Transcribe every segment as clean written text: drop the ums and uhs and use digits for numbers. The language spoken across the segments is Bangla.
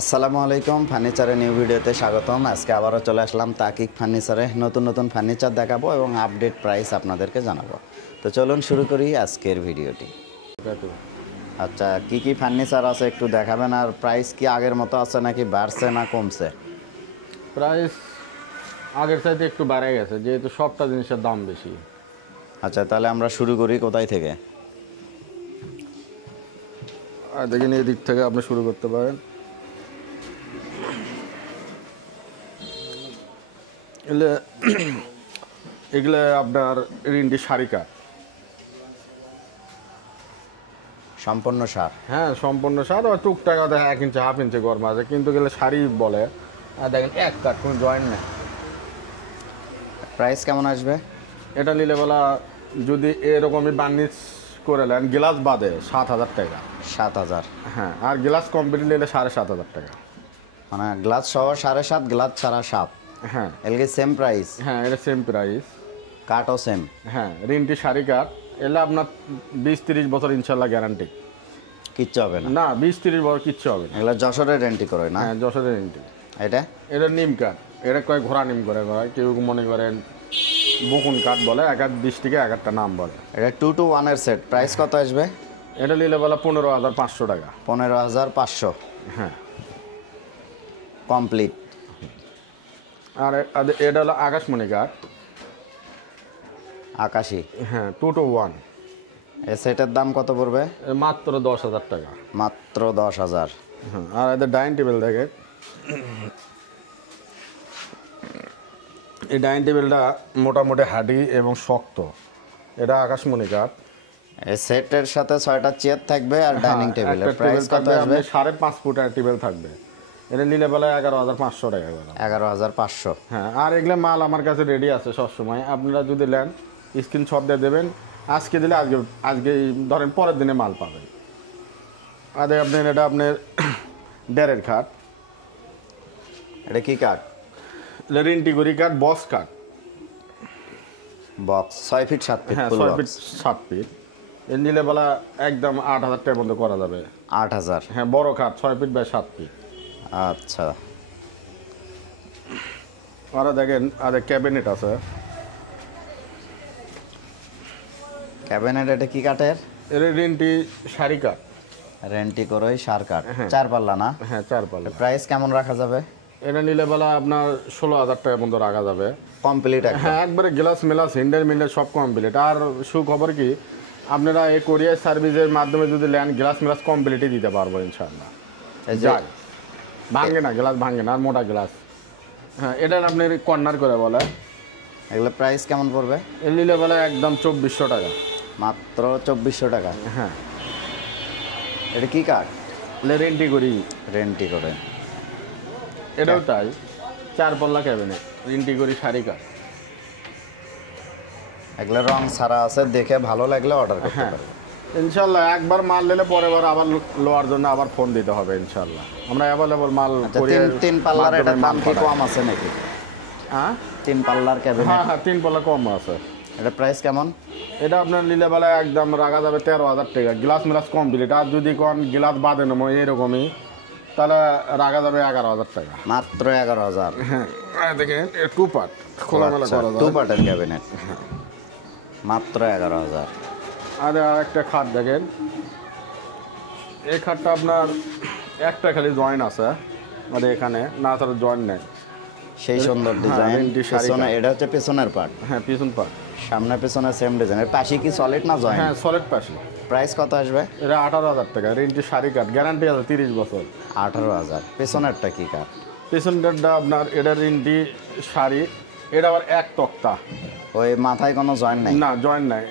আসসালামু আলাইকুম ফার্নিচারের নিউ ভিডিওতে স্বাগতম। আজকে আবারও চলে আসলাম তাকিক ফার্নিচারে নতুন নতুন ফার্নিচার দেখাবো এবং আপডেট প্রাইস আপনাদেরকে জানাবো। তো চলুন শুরু করি আজকের ভিডিওটি। আচ্ছা, কি কি ফার্নিচার আছে একটু দেখাবেন, আর প্রাইস কি আগের মতো আছে নাকি বাড়ছে না কমছে? প্রাইস আগের চাইতে একটু বেড়ে গেছে, যেহেতু সবটা জিনিসের দাম বেশি। আচ্ছা, তাহলে আমরা শুরু করি কোথায় থেকে? আর দেখেন, এই দিক থেকে আপনি শুরু করতে পারেন। এগুলো আপনার রিন্ডি শাড়ি কাঠ। সম্পূর্ণ সার? হ্যাঁ, সম্পূর্ণ শাড়ি। আর টুকটাক 1 ইঞ্চি 1/2 ইঞ্চি গরম আছে, কিন্তু গেলে শাড়ি বলে। আর দেখেন, এক কাঠ, কোনো জয়েন্ট নেই। প্রাইস কেমন আসবে? এটা নিলে বলা, যদি এরকমই বার্নিশ করে নেন গ্লাস বাদে 7,000 টাকা। 7,000? হ্যাঁ, আর গ্লাস কমপ্লিট নিলে 7,500 টাকা। মানে গ্লাস সহ 7.5, গ্লাস ছাড়া 7? হ্যাঁ, এলগে সেম প্রাইস? হ্যাঁ, এটা সেম প্রাইস। কাঠও সেম? হ্যাঁ, রিন্টি শাড়ি কাঠ। এলে আপনার 20-30 বছর ইনশাল্লাহ গ্যারান্টি। কিচ্ছু হবে না? না, 20-30 বছর কিচ্ছু হবে না। এগুলো যশোরের রেন্টি করে না? হ্যাঁ, যশোরের রিন্টি। এটা এটা নিম কাঠ। এটা কয় ঘোড়া নিম করে কয়, কেউ মনে করেন বকুন কাঠ বলে, এক এক ডিস্ট্রিক্টে এক একটা নাম বলে। এটা 2 to 1 এর সেট, প্রাইস কত আসবে? এটা নিলে বলে 15,500 টাকা। 15,500? হ্যাঁ, কমপ্লিট। আর এটা হলো আকাশমণি কাঠ। আকাশি? হ্যাঁ, 2 to 1। এই সেটের দাম কত পড়বে? মাত্র 10,000 টাকা। মাত্র 10,000? হ্যাঁ, আর এদের ডাইনিং টেবিল দেখে, এই ডাইনিং টেবিলটা মোটামুটি হাডি এবং শক্ত। এটা আকাশমণি কাঠ। এই সেটের সাথে 6টা চেয়ার থাকবে আর ডাইনিং টেবিলের প্রাইস কত আসবে? 5.5 ফুটের টেবিল থাকবে। এটা নিলে বলে 11,500 টাকা করে। 11,500? হ্যাঁ, আর এগুলো মাল আমার কাছে রেডি আছে সবসময়। আপনারা যদি নেন স্ক্রিনশট দিয়ে দেবেন, আজকে দিলে আজকে ধরেন পরের দিনে মাল পাবেন। আর আপনার এটা আপনার ডেরের খাট। এটা কি কাঠ? রিন্টি গড়ি কাঠ, বক্স কাঠ। Box 6 feet 7 feet? হ্যাঁ, ফুল 6 ফিট বক্স? 7 ফিট। এর নিলে বলা একদম 8,000 টাকার মধ্যে করা যাবে। 8,000? হ্যাঁ, বড় খাট 6 ফিট বাই 7 ফিট। আচ্ছা। আর দেখেন, আর ক্যাবিনেট আছে। ক্যাবিনেট এটা কি কাঠের? এর রিন্টি শাড়ি কাঠ। রেন্টি করোই সার কাঠ? হ্যাঁ। 4 পাল্লা না? হ্যাঁ, 4 পাল্লা। প্রাইস কেমন রাখা যাবে? এটা নিলে বলা আপনার 16,000 টাকার মধ্যে রাখা যাবে। কমপ্লিট? হ্যাঁ, একবারে গ্লাস মেলাস হিন্ডেল মিন্ডেল সব কমপ্লিট। আর সুখবর কি, আপনারা এই কোরিয়ার সার্ভিসের মাধ্যমে যদি নেন গ্লাস মেলাস কমপ্লিটই দিতে পারবো ইনশাআল্লাহ। যাই ভাঙে না, গ্লাস ভাঙে না, আর মোটা গ্লাস। হ্যাঁ, এটা আপনি কর্নার করে বলে। এগুলো প্রাইস কেমন পড়বে? এর নিলে বলে একদম 2,400 টাকা। মাত্র 2,400 টাকা? হ্যাঁ, এটা কি কাঠ? রেন্টি করি। রেন্টি করে? এটাও তাই, 4 পাল্লা ক্যাবিনেট, রেন্টি করি শাড়ি কাঠ। এগুলো রং ছাড়া আছে, দেখে ভালো লাগলে অর্ডার করতে হ্যাঁ, পারবে ইনশাল্লাহ। একবার মাল নিলে পরের বার আবার লোয়ার জন্য আবার ফোন দিতে হবে ইনশাল্লাহ। আমরা অ্যাভেলেবল মাল। আচ্ছা, 3 পাল্লার এটার দাম কি কম আছে নাকি? হ্যাঁ, 3 পাল্লার ক্যাবিনেট? হ্যাঁ, হ্যাঁ, 3 পাল্লা কম আছে। এটা প্রাইস কেমন? এটা আপনার নিলে বেলায় একদম রাখা যাবে 13,000 টাকা। Glass মিলাস complete. আর যদি কোন গ্লাস বাদে নেবো এরকমই, তাহলে রাখা যাবে 11,000 টাকা। মাত্র 11,000? হ্যাঁ, দেখেন 2 পার্ট খোলামেলা করা যায়। 2 পার্টের ক্যাবিনেট, মাত্র 11,000? আর একটা খাট দেখেন, এই খাটটা আপনার একটা খালি জয়েন আছে, মানে এখানে না, তার জয়েন নেই। সেই সুন্দর হ্যাঁ, ডিজাইন। রেন্টি শাড়ি পেছনে কাঠ। এটা হচ্ছে পেছনের পার্ট? হ্যাঁ, পিছন পার্ট। সামনে পেছনে সেম ডিজাইন। এর পাশে কি সলিড না জয়েন্ট? হ্যাঁ, সলিড পাশে। প্রাইস কত আসবে? এটা 18,000 টাকা। রেন্টি শাড়ি কাঠ, গ্যারান্টি আছে 30 বছর। 18,000? পেছনেরটা কি কাঠ? পেছনটা আপনার এটা রেন্টি শাড়ি। এটা আবার এক তক্তা। ওই মাথায় কোনো জয়েন্ট নেই? না, জয়েন নাই।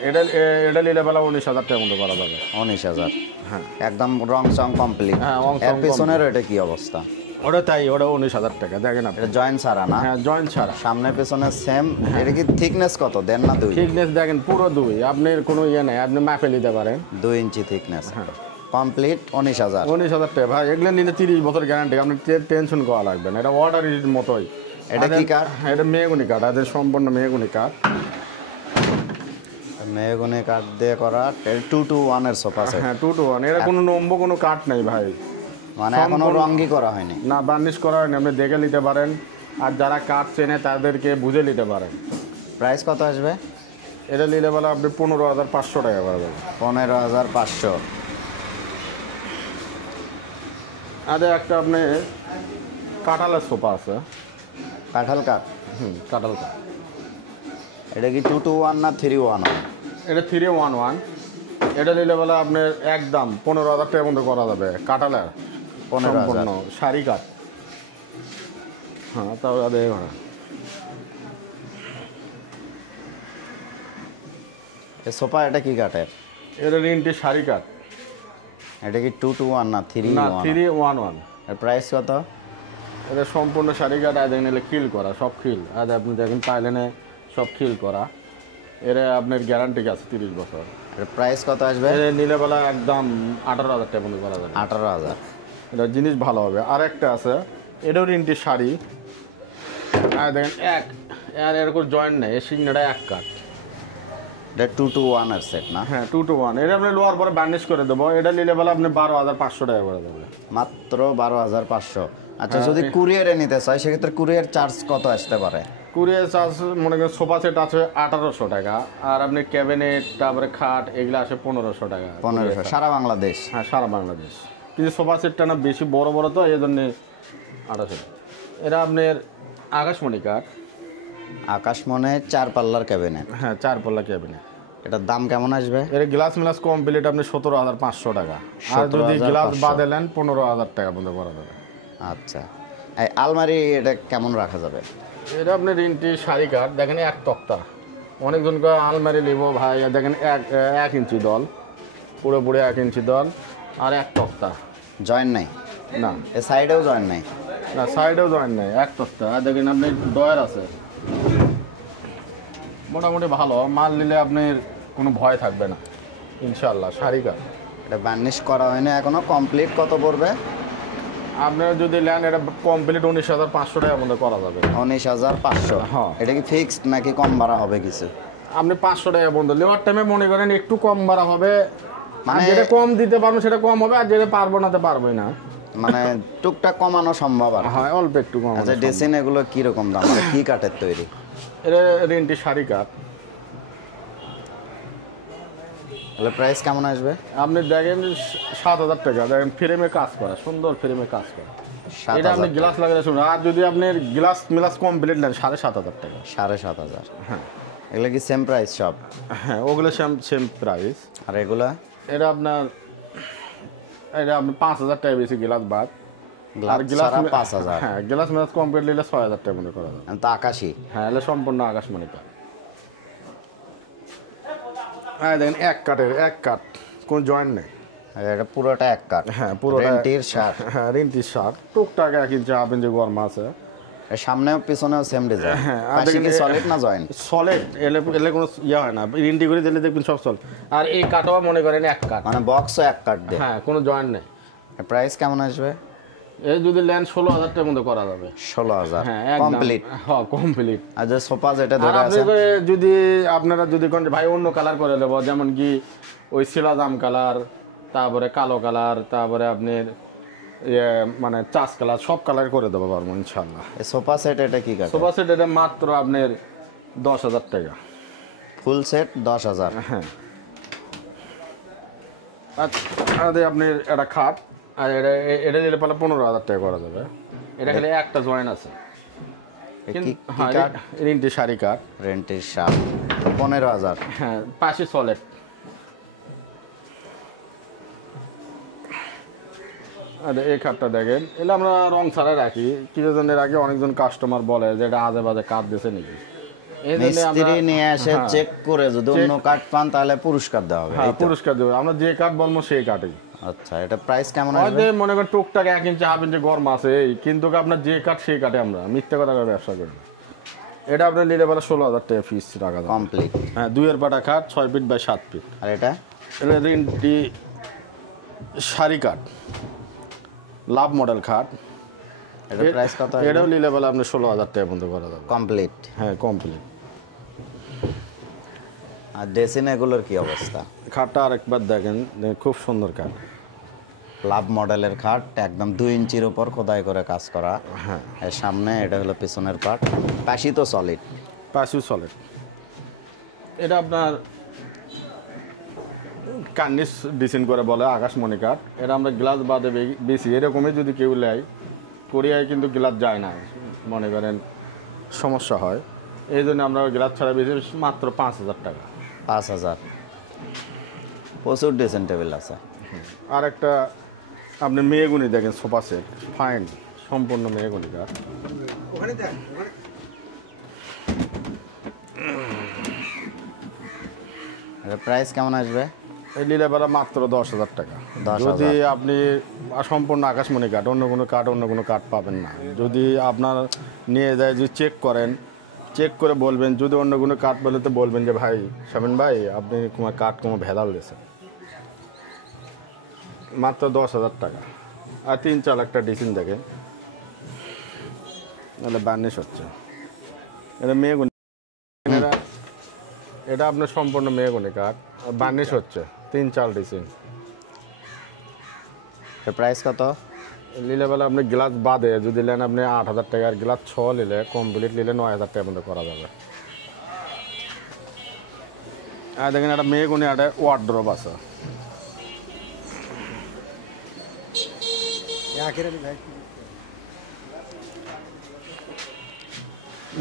এটা নিলে বেলা 19,000 টাকার মতো করা যাবে। 19,000? হ্যাঁ, একদম রং চং কমপ্লিট? হ্যাঁ, রং চং এর পেছনের এটা কি অবস্থা? ওটা তাই, ওটা 19,000 টাকা। দেখেন আপনি। এটা জয়েন্ট ছাড়া না? হ্যাঁ, জয়েন্ট ছাড়া। সামনে পেছনে সেম? এটা কি থিকনেস কত, 1.5 না 2? থিকনেস দেখেন পুরো 2। আপনার কোনো ইয়ে নেই, আপনি মাপে নিতে পারেন। 2 ইঞ্চি থিকনেস? হ্যাঁ, কমপ্লিট 19,000? 19,000 টাকা ভাই। এগুলো নিলে 30 বছর গ্যারান্টি, আপনি টেনশন করা লাগবে না। এটা অর্ডারের মতোই। এটা কি কাঠ? হ্যাঁ, এটা মেহগনি কাঠ। এটা সম্পূর্ণ মেহগনি কাঠ। মেহগনি কাঠ দিয়ে করা। 2 to 1 এর সোফা সেট? হ্যাঁ, 2 to 1। এটা কোনো নম্বর কোনো কাঠ নেই ভাই। মানে এখনো রঙই করা হয়নি? না, বার্নিশ করা হয়নি, আপনি দেখে নিতে পারেন। আর যারা কাঠ চেনে তাদেরকে বুঝে নিতে পারেন। প্রাইস কত আসবে? এটা নিলে বলে আপনি 15,500 টাকা করে দেবেন। 15,500। আরে একটা আপনি কাঁঠালের সোফা আছে। কাঁঠাল কাঠ? কাঁঠাল কাঠ। এটা কি 221 না 311? এটা 311। এটা নিলে বলে আপনার একদম 15,000 টাকার মধ্যে করা যাবে। কাঁঠালের 15,000 শাড়ি কাঠ। হ্যাঁ, তাও আদে ভাড়া। এই সোফা এটা কি কাঠের? এটা রিন্টি শাড়ি কাঠ। এটা কি 221 না 311? 311। এর প্রাইস কত? এটা সম্পূর্ণ শাড়ি কাঠ। আদে নিলে খিল করা, সব খিল। আদে আপনি দেখেন পাইলেনে সব খিল করা। এর আপনার গ্যারান্টি আছে 30 বছর। এর প্রাইস কত আসবে? এটা নিলে বলা একদম 18,000 টাকা মধ্যে করা যাবে। 18,000। এটা জিনিস ভালো হবে। আর একটা আছে, এটাও রিন্টি শাড়ি। আর দেখেন আর এরকম জয়েন্ট নেই, এই সিগনাটা এক কাঠ। এটা 221 এর সেট না? হ্যাঁ, 2 to 1। এটা আপনি লোয়ার পরে বার্নিশ করে দেবো। এটা নিলে বলে আপনি 12,500 টাকা করে দেবে। মাত্র 12,500। আচ্ছা, যদি কুরিয়ারে নিতে চাই সেক্ষেত্রে কুরিয়ার চার্জ কত আসতে পারে? কুরিয়ার চার্জ মনে করেন সোফা সেট আছে 1,800 টাকা। আর আপনি ক্যাবিনেট, তারপরে খাট, এগুলো আসে 1,500 টাকা। 1500 সারা বাংলাদেশ? হ্যাঁ, সারা বাংলাদেশ। কিন্তু সোফা সেটটা না বেশি বড় বড়, তো এই জন্যে 1,800। এটা আপনার আকাশমণি কাঠ। আকাশমণি 4 পাল্লার ক্যাবিনেট? হ্যাঁ, 4 পাল্লা ক্যাবিনেট। এটার দাম কেমন আসবে? এর গ্লাস মিলাস কমপ্লিট আপনি 17,500 টাকা। আর যদি গ্লাস বাদে নেন 15,000 টাকা মধ্যে করা যাবে। আচ্ছা, এই আলমারি এটা কেমন রাখা যাবে? এটা আপনি রিন্টি শাড়ি কাঠ। দেখেন এক তক্তা। অনেকজনকে আলমারি নিব ভাই, দেখেন 1 ইঞ্চি দল, পুরোপুরি 1 ইঞ্চি দল, আর এক তক্তা। জয়েন্ট নাই? না, এ সাইডেও জয়েন্ট নাই? না, সাইডেও জয়েন নেই, এক তক্তা। আর দেখেন আপনি ডয়ার আছে। মোটামুটি ভালো মাল নিলে আপনার কোনো ভয় থাকবে না ইনশাল্লাহ। শাড়ি কাঠ। এটা বার্নিশ করা হয়নি এখনো। কমপ্লিট কত পড়বে? আপনারা যদি নেন এটা কমপ্লিট 19,500 টাকার মধ্যে করা যাবে। 19,500? হ্যাঁ। এটা কি ফিক্সড নাকি কম বাড়া হবে কিছু? আপনি 500 টাকা বন্ধু লেবার টাইমে মনে করেন একটু কম বাড়া হবে। মানে মানে যেটা কম দিতে পারবো সেটা কম হবে, আর যেটা পারবো না তো পারবোই না। মানে টুকটাক কমানো সম্ভব আর? হ্যাঁ, অল্প একটু কম। আচ্ছা, ড্রেসিং এগুলো কিরকম দাম? আর কি কাঠের তৈরি? এটা রেন্টি শাড়ি কাঠ। তাহলে প্রাইস কেমন আসবে? আপনি দেখেন 7,000 টাকা। দেখেন ফ্রেমে কাজ করা, সুন্দর ফ্রেমে কাজ করা। এটা আপনি 7,000? গ্লাস লাগালে শুনুন। আর যদি আপনি গ্লাস মিলাস কমপ্লিট নেন 7,500 টাকা। 7,500? হ্যাঁ, এগুলো কি সেম প্রাইস সব? হ্যাঁ, ওগুলো সেম প্রাইস। আর এগুলা? এটা আপনার 5,000 টাকা বেশি গ্লাস বাদ। গ্লাস ছাড়া 5,000? হ্যাঁ, গ্লাস মিলাস কমপ্লিট নিলে 6,000 টাকা মনে করা যাবে। আমি তো আকাশি। হ্যাঁ, এলে সম্পূর্ণ আকাশমণি কাঠ। হ্যাঁ, দেখেন এক কাঠ, কোনো জয়েন্ট নেই। এটা পুরোটা এক কাঠ? হ্যাঁ, পুরোটা রেন্টির শার্ট? হ্যাঁ, রেন্টির শার্ট। টুকটাক 1 ইঞ্চি 1/2 ইঞ্চি গরম আছে। এর সামনেও পিছনেও সেম ডিজাইন? হ্যাঁ, আর পাশে কি দেখেন সলিড না জয়েন্ট? সলিড। এলে কোনো ইয়ে হয় না, রেন্টি করে দিলে দেখবেন সব সল। আর এই কাঠও মনে করেন এক কাঠ। মানে বক্সও এক কাঠ দিয়ে? হ্যাঁ, কোনো জয়েন্ট নেই। প্রাইস কেমন আসবে? এই যদি ল্যান্ড 16,000 টাকার মধ্যে করা যাবে। 16,000? হ্যাঁ, একদম কমপ্লিট? হ্যাঁ, কমপ্লিট। আর যে সোফা যেটা আর ধরে আপনি আছে? যদি আপনারা যদি কোন ভাই অন্য কালার করে দেবো, যেমন কি ওই সিলাজাম কালার, তারপরে কালো কালার, তারপরে আপনার মানে চাষ কালার, সব কালার করে দেবো পারবো ইনশাল্লাহ। এই সোফা সেট এটা কি কাঠ? সোফা সেট এটা মাত্র আপনার 10,000 টাকা। Full set 10,000? হ্যাঁ। আর আপনি একটা খাট, আর এটা দিলে পারলে 15,000 টাকা করা যাবে। এটা খালি একটা জয়েন আছে। রেন্টি শাড়ি কাঠ। রেন্টের শার্ট 15,000? হ্যাঁ, পাশে সলিড। আর এই খাটটা দেখেন, এগুলো আমরা রং ছাড়াই রাখি। কিছুজনের আগে অনেকজন কাস্টমার বলে যে এটা আজে বাজে কাঠ দিয়েছে নাকি। এই জন্য মিস্ত্রি নিয়ে এসে চেক করে যদি অন্য কাঠ পান তাহলে পুরস্কার দেওয়া হবে? হ্যাঁ, পুরস্কার দেবো আমরা। যে কাঠ বলবো সেই কাঠই। আচ্ছা, এটা প্রাইস কেমন আসবে? হয়তো মনে করেন টুকটাক 1 ইঞ্চি 1/2 ইঞ্চি গরম আছে এই, কিন্তু আপনার যে কাঠ সেই কাঠে আমরা মিথ্যা কথা করে ব্যবসা করি না। এটা আপনার নিলে বলে 16,000 টাকা ফিস রাখা যাবে। কমপ্লিট? হ্যাঁ, 2 পাটা খাট, 6 ফিট বাই 7 ফিট। আর এটা? এটা রেন্টি শাড়ি কাঠ, লাভ মডেল খাট। এটা প্রাইস কত? এটাও নিলে বলে আপনি 16,000 টাকা পর্যন্ত করা যাবে। কমপ্লিট? হ্যাঁ, কমপ্লিট। আর ড্রেসিং এগুলোর কি অবস্থা? খাটটা আরেকবার দেখেন, খুব সুন্দর কাঠ। লাভ মডেলের খাট, একদম 2 ইঞ্চির উপর খোদাই করে কাজ করা। হ্যাঁ, এর সামনে এটা হলো পিছনের পার্ট, পাশি তো সলিড। পাশে সলিড। এটা আপনার কার্নিশ ডিজাইন করে বলে আকাশমণি কাঠ। এটা আমরা গ্লাস বাদে বেশি এরকমই যদি কেউ নেয়, কোরিয়ায় কিন্তু গ্লাস যায় না, মনে করেন সমস্যা হয়, এই জন্য আমরা গ্লাস ছাড়া বেশি মাত্র 5,000 টাকা। 5,000। প্রচুর ড্রেসিং টেবিল আছে। আর একটা আপনি মেয়েগুনি দেখেন, সোফা সেট, ফাইন, সম্পূর্ণ মেয়েগুনি কাঠ। এর প্রাইস কেমন আসবে? এই নিলে বেলা মাত্র 10,000 টাকা। 10,000 যদি আপনি সম্পূর্ণ আকাশমণি কাঠ, অন্য কোনো কাঠ পাবেন না। যদি আপনার নিয়ে যায়, যদি চেক করেন, চেক করে বলবেন, যদি অন্য কোনো কাঠ বলে তো বলবেন যে ভাই শামিন ভাই আপনি তোমার কাঠ কোনো ভেদাল দিয়েছেন। মাত্র 10,000 টাকা। আর 3-4 একটা ডিজাইন দেখেন, নাহলে বার্নিশ হচ্ছে। এটা মেয়েগুনি, এটা আপনার সম্পূর্ণ মেয়েগুনি কাঠ, বার্নিশ হচ্ছে 3-4 ডিজাইন। এর প্রাইস কত? নিলে বেলা আপনি গ্লাস বাদে যদি নেন আপনি 8,000 টাকা, আর গ্লাস 6 নিলে কমপ্লিট নিলে 9,000 টাকা পর্যন্ত করা যাবে। আর দেখেন একটা মেয়েগুনি, একটা ওয়ার্ড্রপ আছে।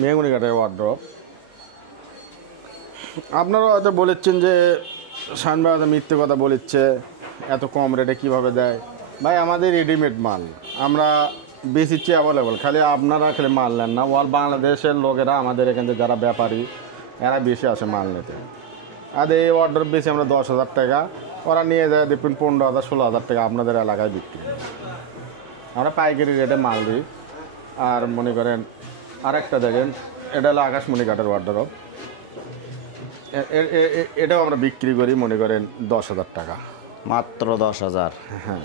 মেয়েগুনি কাঠের ওয়ার্ড্রপ। আপনারা হয়তো বলেছেন যে শাহিন ভাই হয়তো মিথ্যে কথা বলেছে, এত কম রেটে কীভাবে দেয়। ভাই আমাদের রেডিমেড মাল আমরা বেশিচ্ছি অ্যাভেলেবল, খালি আপনারা খালি মাল নেন না, ওয়াল বাংলাদেশের লোকেরা আমাদের এখান থেকে যারা ব্যাপারী এরা বেশি আসে মাল নিতে। আর এই অর্ডার বেশি আমরা 10,000 টাকা, ওরা নিয়ে যায় দেখবেন 15,000 16,000 টাকা আপনাদের এলাকায় বিক্রি। আমরা পাইকারি রেটে মাল দিই। আর মনে করেন আরেকটা দেখেন, এটা হলো আকাশমণি কাঠের ওয়ার্ডরোব। এটাও আমরা বিক্রি করি মনে করেন 10,000 টাকা। মাত্র 10,000। হ্যাঁ,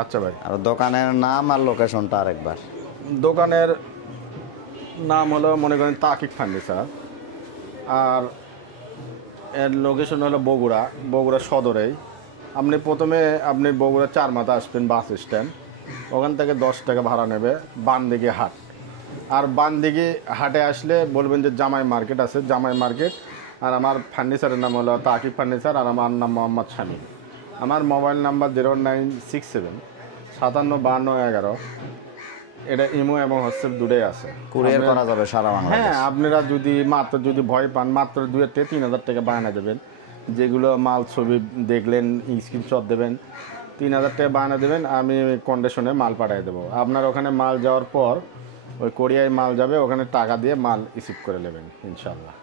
আচ্ছা ভাই। আর দোকানের নাম আর লোকেশনটা আরেকবার। দোকানের নাম হলো মনে করেন তাকিক ফার্নিচার, আর এর লোকেশন হলো বগুড়া সদরেই। আপনি প্রথমে বগুড়া 4 মাথা আসবেন বাস স্ট্যান্ড, ওখান থেকে 10 টাকা ভাড়া নেবে, বাম দিকে হাট। আর বাম দিকে হাটে আসলে বলবেন যে জামাই মার্কেট আছে, জামাই মার্কেট। আর আমার ফার্নিচারের নাম হলো তাকিক ফার্নিচার, আর আমার নাম মোহাম্মদ শামিম। আমার মোবাইল নাম্বার 0967 575211। এটা ইমো এবং হোয়াটসঅ্যাপ দুটোই আছে, কুরিয়ার করা যাবে সারা বাংলাদেশ। হ্যাঁ, আপনারা যদি ভয় পান মাত্র 2-3 হাজার টাকা বায়না দেবেন। যেগুলো মাল ছবি দেখলেন স্ক্রিনশট দেবেন, 3,000 টাকা বায়না দেবেন, আমি কন্ডিশনে মাল পাঠিয়ে দেবো। আপনার ওখানে মাল যাওয়ার পর ওই কোরিয়ায় মাল যাবে, ওখানে টাকা দিয়ে মাল রিসিভ করে নেবেন ইনশাল্লাহ।